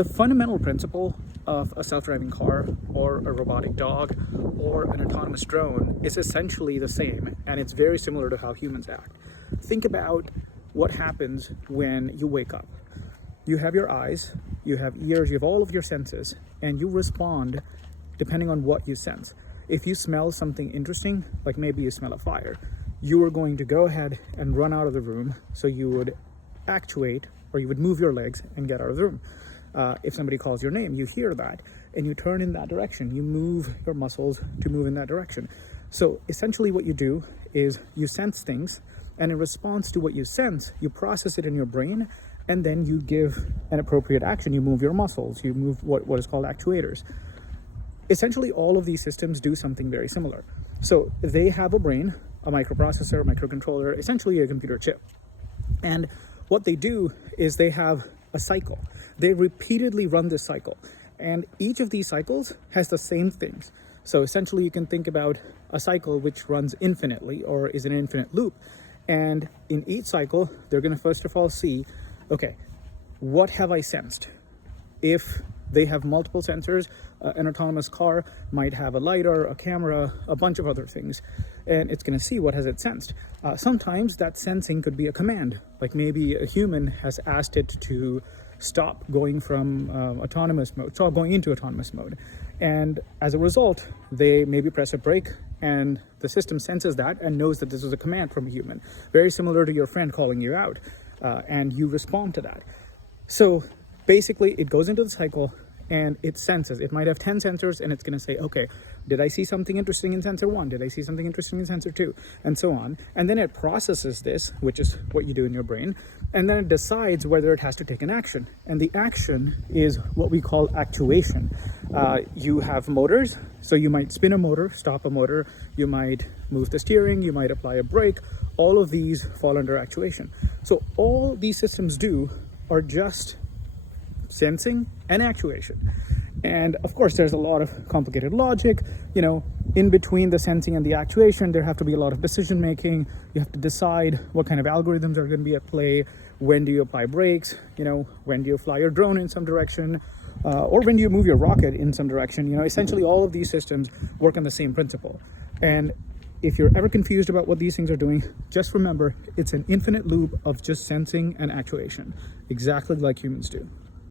The fundamental principle of a self-driving car or a robotic dog or an autonomous drone is essentially the same, and it's very similar to how humans act. Think about what happens when you wake up. You have your eyes, you have ears, you have all of your senses, and you respond depending on what you sense. If you smell something interesting, like maybe you smell a fire, you are going to go ahead and run out of the room, so you would actuate or you would move your legs and get out of the room. If somebody calls your name, you hear that and you turn in that direction. You move your muscles to move in that direction. So essentially what you do is you sense things, and in response to what you sense, you process it in your brain, and then you give an appropriate action. You move your muscles, you move what is called actuators. Essentially, all of these systems do something very similar. So they have a brain, a microprocessor, a microcontroller, essentially a computer chip. And what they do is they have a cycle. They repeatedly run this cycle, and each of these cycles has the same things. So essentially you can think about a cycle which runs infinitely or is an infinite loop. And in each cycle, they're going to first of all see, okay, what have I sensed? If they have multiple sensors, an autonomous car might have a lidar, a camera, a bunch of other things, and it's going to see what has it sensed. Sometimes that sensing could be a command, like maybe a human has asked it to stop going from stop going into autonomous mode. And as a result, they maybe press a brake, and the system senses that and knows that this is a command from a human. Very similar to your friend calling you out, and you respond to that. So basically, it goes into the cycle and it senses. It might have 10 sensors, and it's going to say, okay, did I see something interesting in sensor 1? Did I see something interesting in sensor 2? And so on. And then it processes this, which is what you do in your brain, and then it decides whether it has to take an action. And the action is what we call actuation. You have motors, so you might spin a motor, stop a motor, you might move the steering, you might apply a brake. All of these fall under actuation. So all these systems do are just sensing and actuation. And of course, there's a lot of complicated logic, in between the sensing and the actuation. There have to be a lot of decision making. You have to decide what kind of algorithms are going to be at play. When do you apply brakes? When do you fly your drone in some direction? Or when do you move your rocket in some direction? Essentially all of these systems work on the same principle. And if you're ever confused about what these things are doing, just remember, it's an infinite loop of just sensing and actuation, exactly like humans do.